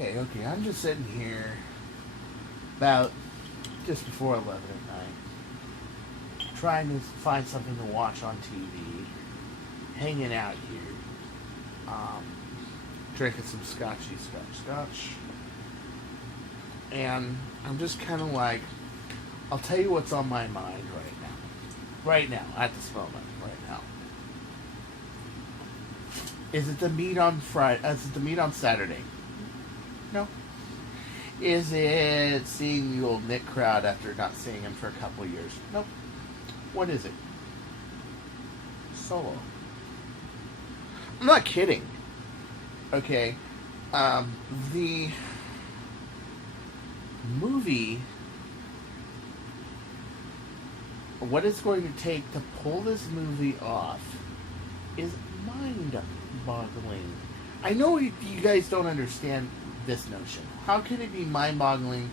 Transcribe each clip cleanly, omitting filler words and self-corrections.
Okay. I'm just sitting here about just before 11 at night, trying to find something to watch on TV, hanging out here, um, drinking some scotch. And I'm just kind of like, I'll tell you what's on my mind right now. Right now, at this moment, right now. Is it the meet on Friday? Is it the meet on Saturday? No. Is it seeing the old Nick crowd after not seeing him for a couple of years? Nope. What is it? Solo. I'm not kidding. Okay. The movie, what it's going to take to pull this movie off is mind-boggling. I know you guys don't understand this notion. How can it be mind-boggling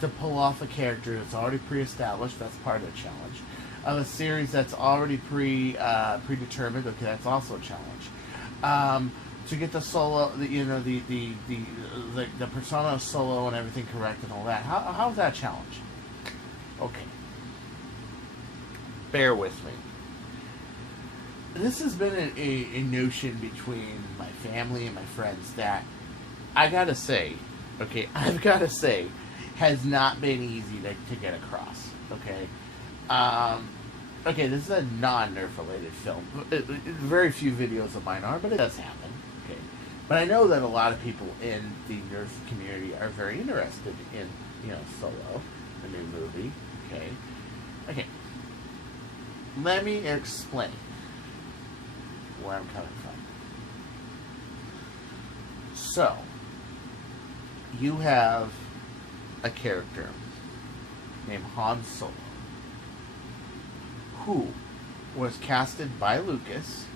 to pull off a character that's already pre-established? That's part of the challenge. Of a series that's already predetermined. Okay, that's also a challenge. To get the solo, the persona of Solo and everything correct and all that. How's that a challenge? Okay. Bear with me. This has been a notion between my family and my friends that I've got to say, has not been easy to get across. Okay, this is a non-Nerf related film. Very few videos of mine are, but it does happen. Okay, but I know that a lot of people in the Nerf community are very interested in, Solo, the new movie. Okay. Let me explain where I'm coming from. So, you have a character named Han Solo, who was casted by Lucas,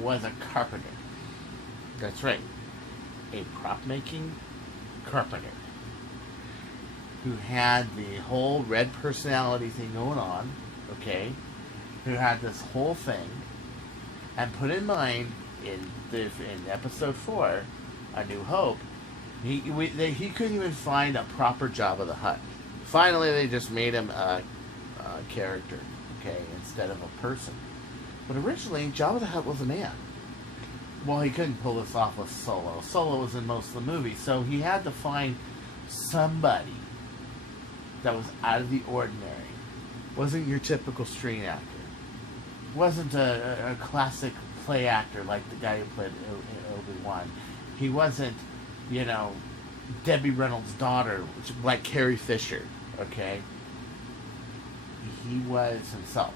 was a carpenter. That's right, a prop-making carpenter who had the whole red personality thing going on, okay, who had this whole thing, and put in mind in episode 4, A New Hope, he couldn't even find a proper Jabba the Hutt. Finally, they just made him a character, okay, instead of a person. But originally, Jabba the Hutt was a man. Well, he couldn't pull this off with Solo. Solo was in most of the movie, so he had to find somebody that was out of the ordinary. Wasn't your typical screen actor. Wasn't a classic play actor like the guy who played Obi-Wan. He wasn't, Debbie Reynolds' daughter, like Carrie Fisher, okay? He was himself.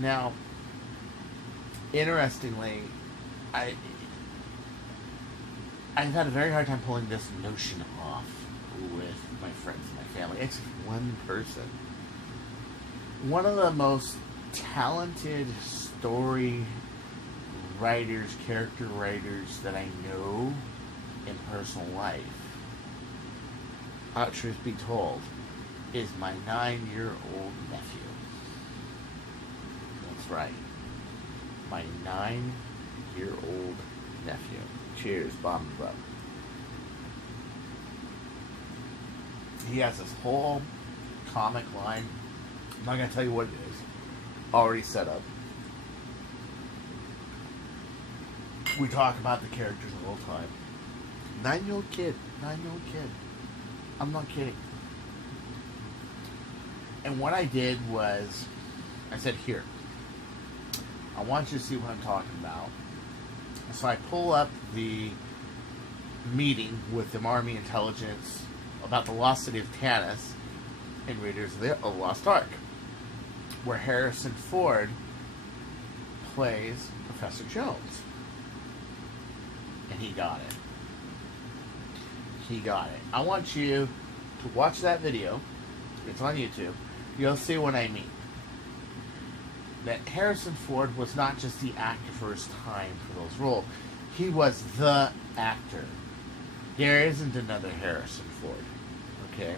Now, interestingly, I've had a very hard time pulling this notion off with my friends and my family. It's one person. One of the most talented story writers, character writers that I know in personal life, truth be told, is my 9-year-old nephew. That's right. My 9-year-old nephew. Cheers, Bomb Club. He has this whole comic line. I'm not going to tell you what it is. Already set up. We talk about the characters the whole time. 9-year-old kid. I'm not kidding. And what I did was, I said, here, I want you to see what I'm talking about. So I pull up the meeting with the Army intelligence about the lost city of Tanis in Raiders of the Lost Ark, where Harrison Ford plays Professor Jones. And he got it. I want you to watch that video. It's on YouTube. You'll see what I mean. That Harrison Ford was not just the actor for his time for those roles. He was the actor. There isn't another Harrison Ford. Okay?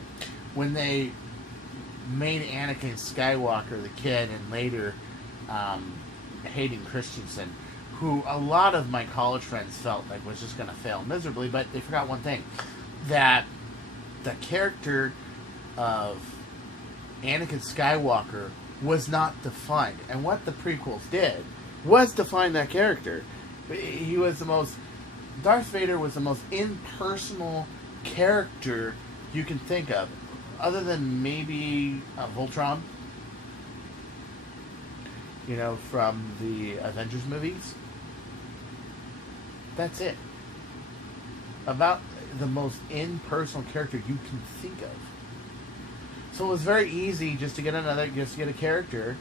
When they made Anakin Skywalker the kid, and later Hayden Christensen, who a lot of my college friends felt like was just going to fail miserably, but they forgot one thing, that the character of Anakin Skywalker was not defined. And what the prequels did was define that character. He was the most... Darth Vader was the most impersonal character you can think of, other than maybe Voltron, you know, from the Avengers movies. That's it. About the most impersonal character you can think of. So it was very easy just to get a character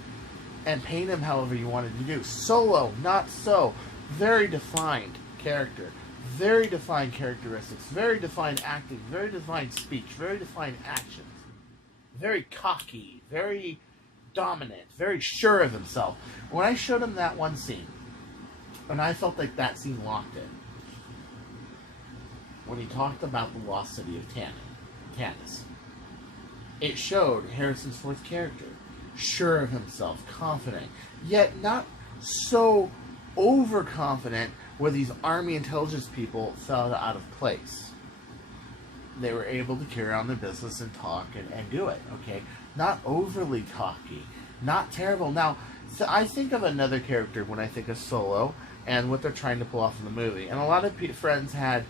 and paint him however you wanted to do. Solo, not so. Very defined character. Very defined characteristics. Very defined acting. Very defined speech. Very defined actions. Very cocky. Very dominant. Very sure of himself. When I showed him that one scene, and I felt like that scene locked in, when he talked about the lost city of Tanis, it showed Harrison's Ford's character. Sure of himself. Confident. Yet not so overconfident where these army intelligence people fell out of place. They were able to carry on their business and talk and do it, okay? Not overly cocky. Not terrible. Now, so I think of another character when I think of Solo and what they're trying to pull off in the movie. And a lot of friends had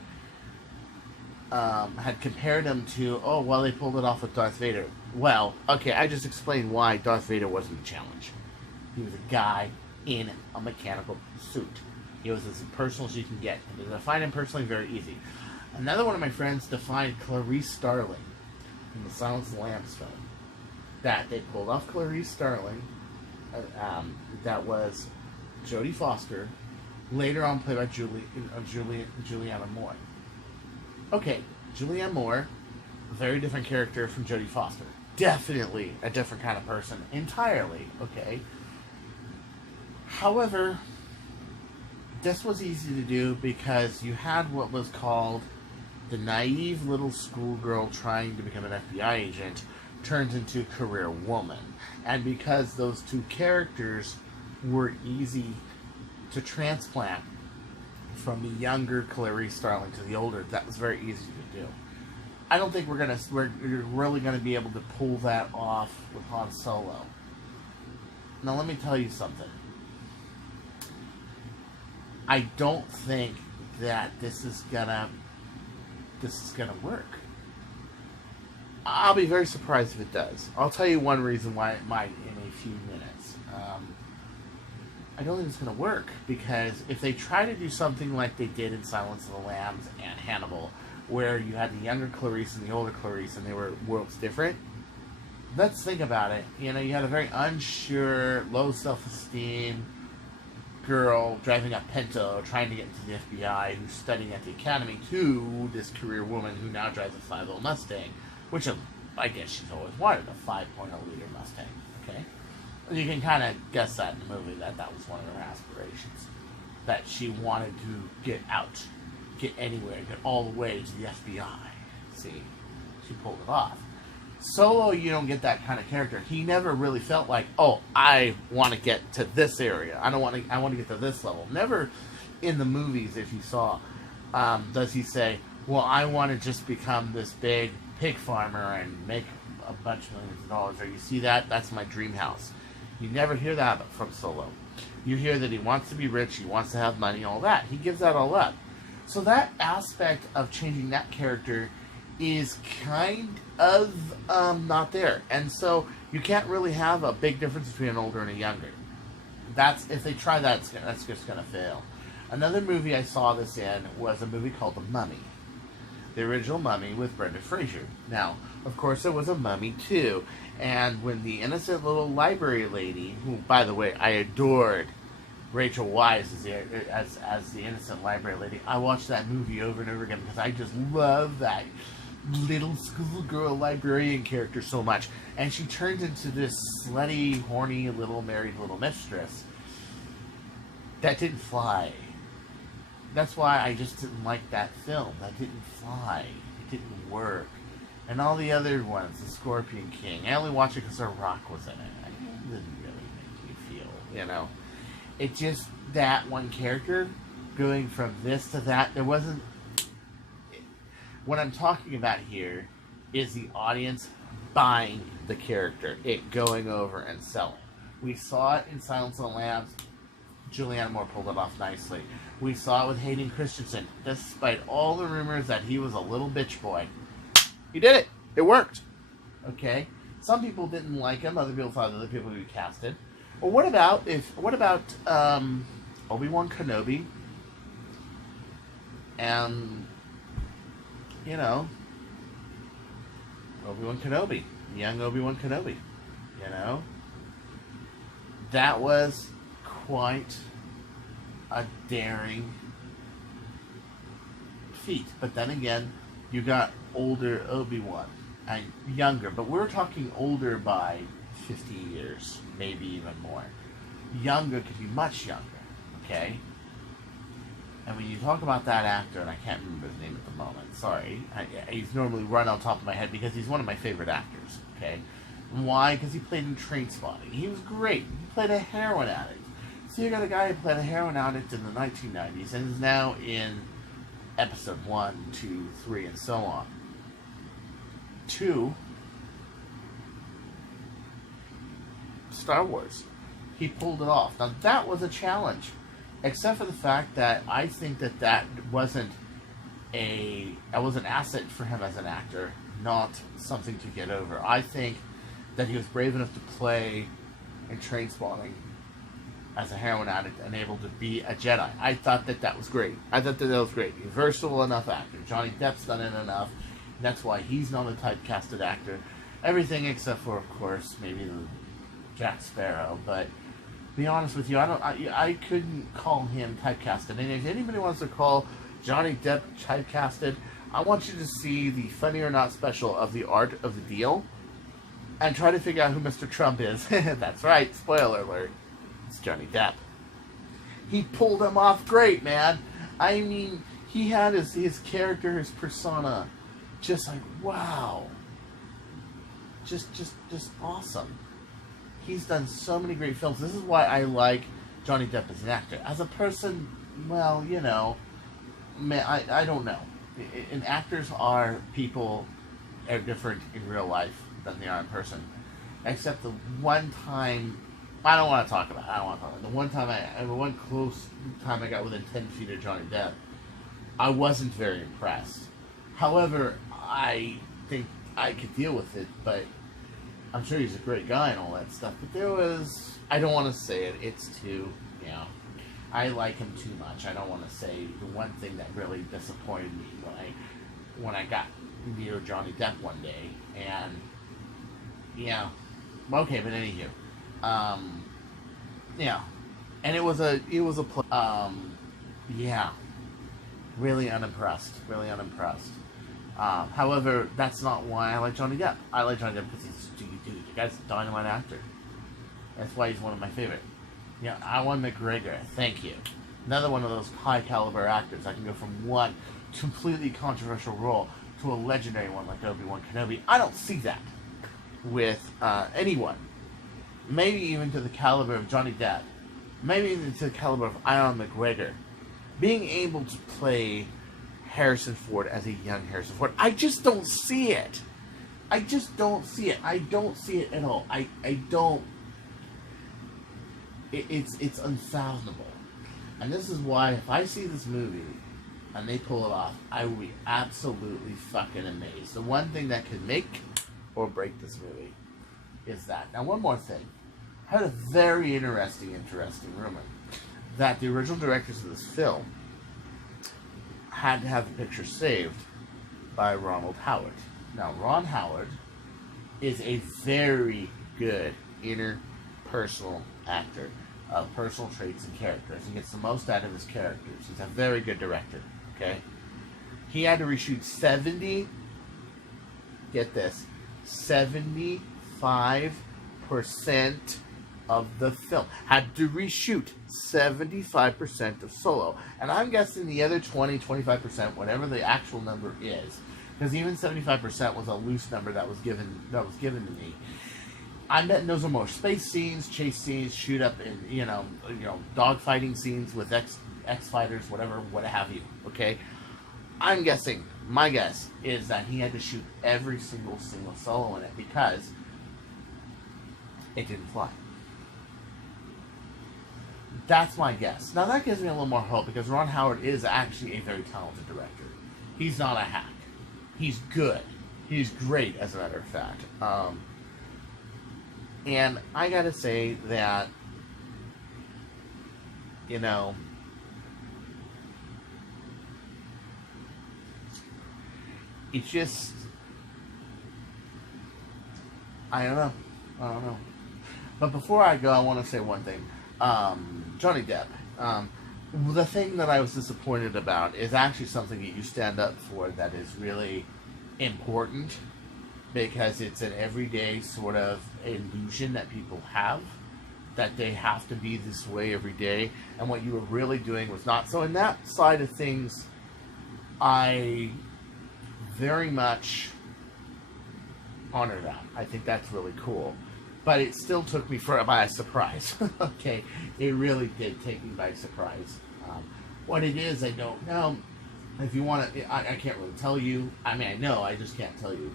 compared him to, oh, well, they pulled it off with Darth Vader. Well, okay, I just explained why Darth Vader wasn't a challenge. He was a guy in a mechanical suit. He was as personal as you can get. And to define him personally, very easy. Another one of my friends defined Clarice Starling in the Silence of the Lambs film. That they pulled off Clarice Starling. That was Jodie Foster, later on played by Julianne Moore. Okay, Julianne Moore, very different character from Jodie Foster. Definitely a different kind of person entirely, okay? However, this was easy to do because you had what was called the naive little schoolgirl trying to become an FBI agent turned into career woman. And because those two characters were easy to transplant from the younger Clarice Starling to the older, that was very easy to do. I don't think we're really gonna be able to pull that off with Han Solo. Now let me tell you something. I don't think that this is gonna work. I'll be very surprised if it does. I'll tell you one reason why it might in a few minutes. I don't think it's going to work, because if they try to do something like they did in Silence of the Lambs and Hannibal, where you had the younger Clarice and the older Clarice and they were worlds different, let's think about it. You know, you had a very unsure, low self-esteem girl driving a Pinto trying to get into the FBI who's studying at the academy, to this career woman who now drives a 5.0 Mustang, which I guess she's always wanted, a 5.0 liter Mustang, okay? You can kind of guess that in the movie, that was one of her aspirations. That she wanted to get out, get anywhere, get all the way to the FBI. See, she pulled it off. Solo, you don't get that kind of character. He never really felt like, oh, I want to get to this area. I want to get to this level. Never in the movies, if you saw, does he say, well, I want to just become this big pig farmer and make a bunch of millions of dollars. Or you see that? That's my dream house. You never hear that from Solo. You hear that he wants to be rich, he wants to have money, all that. He gives that all up. So that aspect of changing that character is kind of not there. And so you can't really have a big difference between an older and a younger. If they try that, that's just going to fail. Another movie I saw this in was a movie called The Mummy. The original Mummy with Brendan Fraser. Now, of course, there was a Mummy 2. And when the innocent little library lady, who, by the way, I adored Rachel Weisz as the innocent library lady, I watched that movie over and over again because I just love that little schoolgirl librarian character so much. And she turns into this slutty, horny, married little mistress. That didn't fly. That's why I just didn't like that film. That didn't fly. It didn't work. And all the other ones, The Scorpion King, I only watched it because The Rock was in it. It didn't really make me feel, you know. It just that one character going from this to that. There wasn't. What I'm talking about here is the audience buying the character, it going over and selling. We saw it in Silence of the Lambs. Julianne Moore pulled it off nicely. We saw it with Hayden Christensen. Despite all the rumors that he was a little bitch boy, he did it. It worked. Okay? Some people didn't like him. Other people thought other people would be casted. Well, what about Obi-Wan Kenobi and, you know, Obi-Wan Kenobi, young Obi-Wan Kenobi, you know? That was quite a daring feat. But then again, you got older Obi-Wan and younger, but we're talking older by 50 years, maybe even more. Younger could be much younger, okay? And when you talk about that actor, and I can't remember his name at the moment, sorry, he's normally run on top of my head because he's one of my favorite actors, okay? Why? Because he played in Trainspotting. He was great. He played a heroin addict. So you got a guy who played a heroin addict in the 1990s and is now in episode 1, 2, 3, and so on. 2, Star Wars. He pulled it off. Now that was a challenge, except for the fact that I think that wasn't an asset for him as an actor, not something to get over. I think that he was brave enough to play in Trainspotting as a heroin addict and able to be a Jedi. I thought that was great. I thought that was great. He's a versatile enough actor. Johnny Depp's done it enough. That's why he's not a typecasted actor. Everything except for, of course, maybe the Jack Sparrow. But to be honest with you, I couldn't call him typecasted. And if anybody wants to call Johnny Depp typecasted, I want you to see the Funny or Not special of The Art of the Deal and try to figure out who Mr. Trump is. That's right, spoiler alert. It's Johnny Depp. He pulled him off great, man. I mean, he had his character, his persona, just like, wow. Just awesome. He's done so many great films. This is why I like Johnny Depp as an actor. As a person, well, you know, man, I don't know. And actors are different in real life than they are in person. Except the one time, I don't want to talk about it. The one close time I got within 10 feet of Johnny Depp, I wasn't very impressed. However, I think I could deal with it, but I'm sure he's a great guy and all that stuff. But there was, I don't want to say it, it's too, you know, I like him too much. I don't want to say the one thing that really disappointed me when I got near Johnny Depp one day, and, yeah, okay, but anywho, yeah, and it was a yeah, really unimpressed. However, that's not why I like Johnny Depp. I like Johnny Depp because the guy's a dynamite actor. That's why he's one of my favorite. Yeah, Ewan McGregor, thank you. Another one of those high caliber actors. I can go from one completely controversial role to a legendary one like Obi-Wan Kenobi. I don't see that with anyone. Maybe even to the caliber of Johnny Depp. Maybe even to the caliber of Ewan McGregor. Being able to play Harrison Ford as a young Harrison Ford. I just don't see it. I don't see it at all. I don't. It's unfathomable. And this is why if I see this movie and they pull it off, I will be absolutely fucking amazed. The one thing that could make or break this movie is that. Now, one more thing. I heard a very interesting rumor that the original directors of this film had to have the picture saved by Ronald Howard. Now, Ron Howard is a very good interpersonal actor of personal traits and characters. He gets the most out of his characters. He's a very good director, okay? He had to reshoot 75% of the film. Had to reshoot 75% of Solo. And I'm guessing the other 20-25%, whatever the actual number is, because even 75% was a loose number that was given to me. I'm betting those are more space scenes, chase scenes, shoot up in dog fighting scenes with X fighters, whatever, what have you. Okay, I'm guessing. My guess is that he had to shoot every single solo in it because it didn't fly. That's my guess. Now that gives me a little more hope because Ron Howard is actually a very talented director. He's not a hack. He's good. He's great, as a matter of fact. And I gotta say that, you know, it's just, I don't know. But before I go, I want to say one thing. Johnny Depp. The thing that I was disappointed about is actually something that you stand up for that is really important, because it's an everyday sort of illusion that people have, that they have to be this way every day, and what you were really doing was not. So in that side of things, I very much honor that. I think that's really cool. But it still took me by surprise. Okay, it really did take me by surprise. What it is, I don't know. If you want to, I can't really tell you. I mean, I know, I just can't tell you.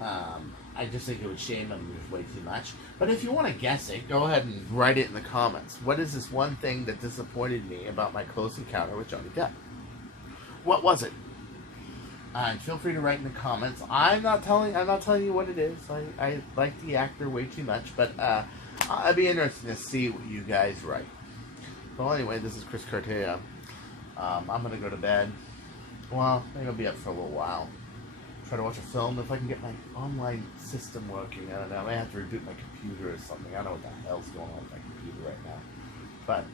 I just think it would shame him way too much. But if you want to guess it, go ahead and write it in the comments. What is this one thing that disappointed me about my close encounter with Johnny Depp? What was it? And feel free to write in the comments. I'm not telling you what it is. I like the actor way too much, but I'd be interested to see what you guys write. Well, anyway, this is Chris Cartea. I'm gonna go to bed. Well, I'm gonna be up for a little while. Try to watch a film if I can get my online system working. I don't know. I may have to reboot my computer or something. I don't know what the hell's going on with my computer right now. But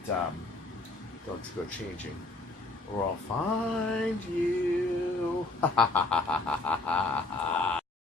don't go changing, or I'll find you.